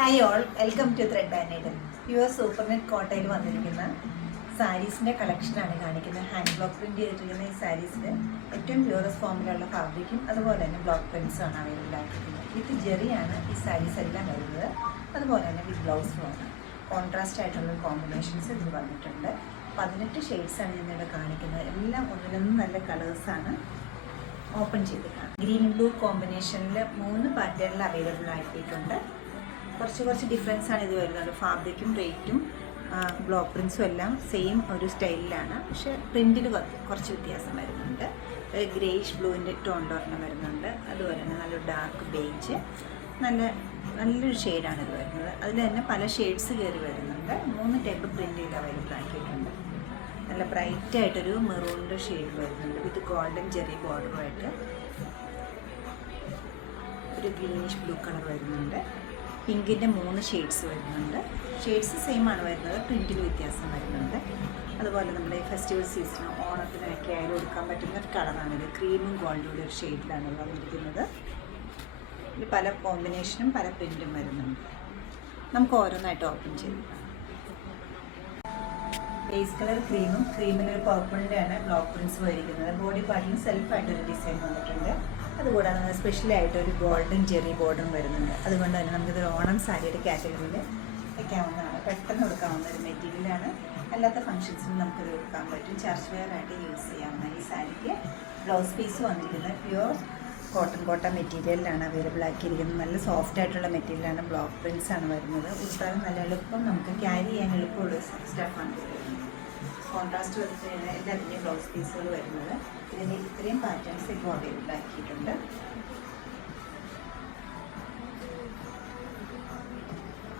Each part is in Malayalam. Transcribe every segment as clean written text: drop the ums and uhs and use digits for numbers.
Hi all, welcome to thread and needle. Pure super net കോട്ടയിൽ വന്നിരിക്കുന്ന സാരീസിൻ്റെ കളക്ഷനാണ് കാണിക്കുന്നത്. ഹാൻഡ് ബ്ലോക്ക് പ്രിൻറ്റ് ചെയ്തിരിക്കുന്ന ഈ സാരീസിൽ ഏറ്റവും പ്യൂറസ്റ്റ് ഫോമിലുള്ള ഫാബ്രിക്കും അതുപോലെ തന്നെ ബ്ലോക്ക് പ്രിൻറ്റ്സുമാണ് അവൈലബിൾ ആക്കിയിരിക്കുന്നത്. വിത്ത് ജെറിയാണ് ഈ സാരീസ് എല്ലാം വരുന്നത്. അതുപോലെ തന്നെ വിത്ത് ബ്ലൗസുമാണ്. കോൺട്രാസ്റ്റ് ആയിട്ടുള്ള കോമ്പിനേഷൻസ് ഇതിൽ വന്നിട്ടുണ്ട്. 18 ഷെയ്ഡ്സാണ് ഞാനിവിടെ കാണിക്കുന്നത്. എല്ലാം ഒന്നിലൊന്നും നല്ല കളേഴ്സാണ്. ഓപ്പൺ ചെയ്ത് കാണാം. ഗ്രീൻ ബ്ലൂ കോമ്പിനേഷനിൽ 3 പാറ്റേണിൽ അവൈലബിൾ ആക്കിയിട്ടുണ്ട്. കുറച്ച് ഡിഫറൻസാണ് ഇത് വരുന്നത്. ഫാബ്രിക്കും റേറ്റും ബ്ലോക്ക് പ്രിൻസും എല്ലാം സെയിം ഒരു സ്റ്റൈലിലാണ്, പക്ഷേ പ്രിൻറ്റിൽ കുറച്ച് വ്യത്യാസം വരുന്നുണ്ട്. ഗ്രേഷ് ബ്ലൂവിൻ്റെ ടോൺ ഒരെണ്ണം വരുന്നുണ്ട്. അതുപോലെ തന്നെ നല്ലൊരു ഡാർക്ക് ബേജ്, നല്ലൊരു ഷെയ്ഡാണ് ഇത് വരുന്നത്. അതിൽ തന്നെ പല ഷെയ്ഡ്സ് കയറി വരുന്നുണ്ട്. 3 ടൈപ്പ് പ്രിൻറ്റിൽ അവൈലബിൾ ആക്കിയിട്ടുണ്ട്. നല്ല ബ്രൈറ്റായിട്ടൊരു മെറൂണിൻ്റെ ഷെയ്ഡ് വരുന്നുണ്ട് വിത്ത് ഗോൾഡൻ ജെറി ബോർഡറുമായിട്ട്. ഒരു ഗ്രീനിഷ് ബ്ലൂ കളർ വരുന്നുണ്ട്. പിങ്കിൻ്റെ 3 ഷെയ്ഡ്സ് വരുന്നുണ്ട്. ഷെയ്ഡ്സ് സെയിം ആണ് വരുന്നത്, പ്രിൻറ്റിൽ വ്യത്യാസം വരുന്നുണ്ട്. അതുപോലെ നമ്മുടെ ഫെസ്റ്റിവൽ സീസണോ ഓണത്തിനൊക്കെ ആയാലും എടുക്കാൻ പറ്റുന്ന ഒരു കളറാണിത്. ക്രീമും ഗോൾഡും ഒരു ഷെയ്ഡിലാണ് വന്നിരിക്കുന്നത്. ഇത് പല കോമ്പിനേഷനും പല പ്രിൻറ്റും വരുന്നുണ്ട്. നമുക്ക് ഓരോന്നായിട്ട് ഓപ്പൺ ചെയ്യാം. ബേസ് കളർ ക്രീമിലൊരു പർപ്പിളിൻ്റെയാണ് ബ്ലോക്ക് പ്രിൻറ്റ്സ് വന്നിരിക്കുന്നത്. ബോഡി പാർട്ടിന് സെൽഫായിട്ടൊരു ഡിസൈൻ വന്നിട്ടുണ്ട്. അതുകൂടാതെ സ്പെഷ്യലായിട്ടൊരു ഗോൾഡൻ ജെറി ബോർഡറും വരുന്നുണ്ട്. അതുകൊണ്ട് തന്നെ നമുക്കിതൊരു ഓണം സാരിയുടെ കാറ്റഗറിയിൽ വയ്ക്കാവുന്നതാണ്. പെട്ടെന്ന് കൊടുക്കാവുന്ന ഒരു മെറ്റീരിയലാണ്. അല്ലാത്ത ഫംഗ്ഷൻസിനും നമുക്കിത് കൊടുക്കാൻ പറ്റും. ചർച്ച് വെയർ ആയിട്ട് യൂസ് ചെയ്യാവുന്ന ഈ സാരിക്ക് ബ്ലൗസ് പീസ് വന്നിരിക്കുന്നത് പ്യുവർ കോട്ടൺ മെറ്റീരിയലിലാണ് അവൈലബിൾ ആക്കിയിരിക്കുന്നത്. നല്ല സോഫ്റ്റ് ആയിട്ടുള്ള മെറ്റീരിയലാണ്. ബ്ലോക്ക് പ്രിൻറ്റ്സ് ആണ് വരുന്നത്. ഉൾപ്പെടെ നല്ല എളുപ്പം നമുക്ക് ക്യാരി ചെയ്യാൻ എളുപ്പമുള്ള സ്റ്റഫാണ് വരുന്നത്. കോൺട്രാസ്റ്റ് വരുന്ന എല്ലാത്തിൻ്റെയും ബ്ലൗസ് പീസുകൾ വരുന്നത്. ഇതിൻ്റെ ഇത്രയും പാറ്റേൺസ് ഇപ്പോൾ അവൈലബിൾ ആക്കിയിട്ടുണ്ട്.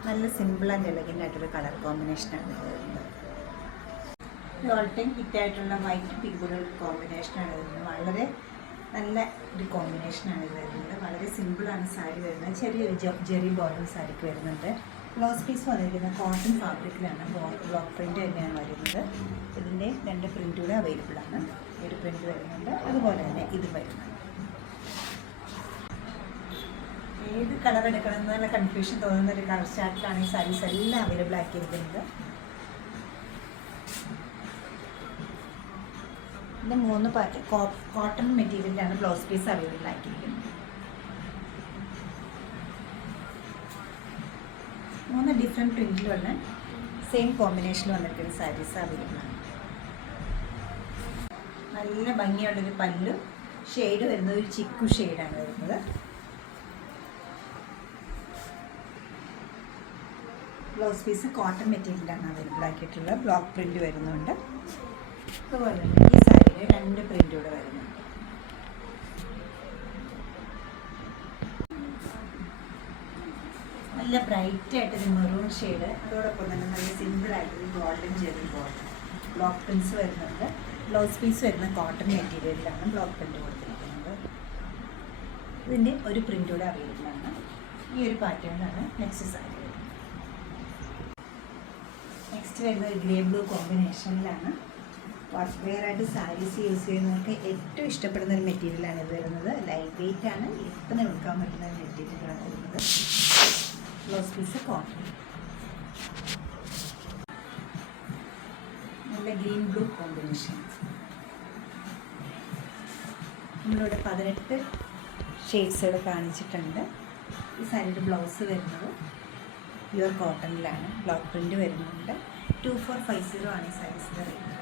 നല്ല സിമ്പിൾ ആൻഡ് എലഗൻ്റ് ആയിട്ടുള്ള കളർ കോമ്പിനേഷനാണ് ഇത് വരുന്നത്. ഓൾ ടൈം ഹിറ്റായിട്ടുള്ള വൈറ്റ് പിങ്കുള്ള കോമ്പിനേഷനാണ് വരുന്നത്. വളരെ നല്ല ഒരു കോമ്പിനേഷനാണ് ഇത് വരുന്നത്. വളരെ സിമ്പിളാണ് സാരി വരുന്നത്. ചെറിയൊരു ജെറി ബോർഡർ സാരിക്ക് വരുന്നുണ്ട്. ബ്ലൗസ് പീസ് വന്നിരിക്കുന്നത് കോട്ടൺ ഫാബ്രിക്കിലാണ്. ബ്ലോക്ക് പ്രിൻറ്റ് തന്നെയാണ് വരുന്നത്. ഇതിൻ്റെ 2 പ്രിൻറ്റുകൾ അവൈലബിൾ ആണ്. ഒരു പ്രിൻറ്റ് വരുന്നുണ്ട്, അതുപോലെ തന്നെ ഇത് വരുന്നുണ്ട്. ഏത് കളർ എടുക്കണം എന്നുള്ള കൺഫ്യൂഷൻ തോന്നുന്ന ഒരു കളർ ചാർട്ടിലാണ് ഈ സാരീസ് എല്ലാം അവൈലബിൾ ആക്കിയിരിക്കുന്നത്. ഇതിൻ്റെ 3 പാർട്ട് കോട്ടൺ മെറ്റീരിയലാണ് ബ്ലൗസ് പീസ് അവൈലബിൾ ആക്കിയിരിക്കുന്നത്. 3 ഡിഫറെൻറ്റ് പ്രിൻറ്റിലുള്ള സെയിം കോമ്പിനേഷനിൽ വന്നിരിക്കുന്ന സാരീസ് അവൈലബിൾ ആണ്. നല്ല ഭംഗിയുള്ളൊരു പല്ലു. ഷെയ്ഡ് വരുന്നത് ഒരു ചിക്കു ഷെയ്ഡാണ് വരുന്നത്. ബ്ലൗസ് പീസ് കോട്ടൺ മെറ്റീരിയലാണ് അവൈലബിൾ ആക്കിയിട്ടുള്ളത്. ബ്ലോക്ക് പ്രിൻറ്റ് വരുന്നുണ്ട്. അതുപോലെ തന്നെ ഈ സാരിയിൽ 2 പ്രിൻറ്റുകൂടെ വരുന്നുണ്ട്. നല്ല ബ്രൈറ്റായിട്ടൊരു മെറൂൺ ഷെയ്ഡ്, അതോടൊപ്പം തന്നെ നല്ല സിമ്പിളായിട്ടൊരു golden zari border. Block prints വരുന്നുണ്ട്. ബ്ലൗസ് പീസ് വരുന്ന കോട്ടൺ മെറ്റീരിയലിലാണ് ബ്ലോക്ക് പ്രിൻറ്റ് കൊടുത്തിരിക്കുന്നത്. ഇതിൻ്റെ ഒരു പ്രിൻ്റ് കൂടെ അവൈലബിൾ ആണ്. ഈ ഒരു പാറ്റേണിലാണ് നെക്സ്റ്റ് സാരി വരുന്നത്. നെക്സ്റ്റ് വരുന്നത് ഒരു ഗ്രേ ബ്ലൂ കോമ്പിനേഷനിലാണ്. വർക്ക് വെയർ ആയിട്ട് സാരീസ് യൂസ് ചെയ്യുന്നവർക്ക് ഏറ്റവും ഇഷ്ടപ്പെടുന്ന ഒരു മെറ്റീരിയലാണ് ഇത് വരുന്നത്. ലൈറ്റ് വെയിറ്റ് ആണ്. എളുപ്പം എടുക്കാൻ പറ്റുന്ന ഒരു മെറ്റീരിയലാണ് വരുന്നത്. Blouse piece cotton. നല്ല ഗ്രീൻ ബ്ലൂ കോമ്പിനേഷൻ. നമ്മളിവിടെ 18 ഷെയ്ഡ്സുകൾ കാണിച്ചിട്ടുണ്ട്. ഈ സാരിയുടെ ബ്ലൗസ് വരുന്നത് പ്യുവർ കോട്ടണിലാണ്. ബ്ലോക്ക് പ്രിൻറ്റ് വരുന്നുണ്ട്. 2450 ആണ് ഈ സാരീസിൻ്റെ റേറ്റ്.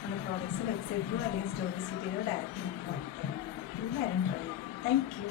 നമ്മുടെ പ്രോഡക്ട്സ് വെബ്സൈറ്റിലോ അല്ലെങ്കിൽ സ്റ്റോർ വിസിറ്റിലോ ഡയറക്റ്റ് വാങ്ങിക്കാം. എല്ലാവരും ട്രൈ ചെയ്യും. Thank you.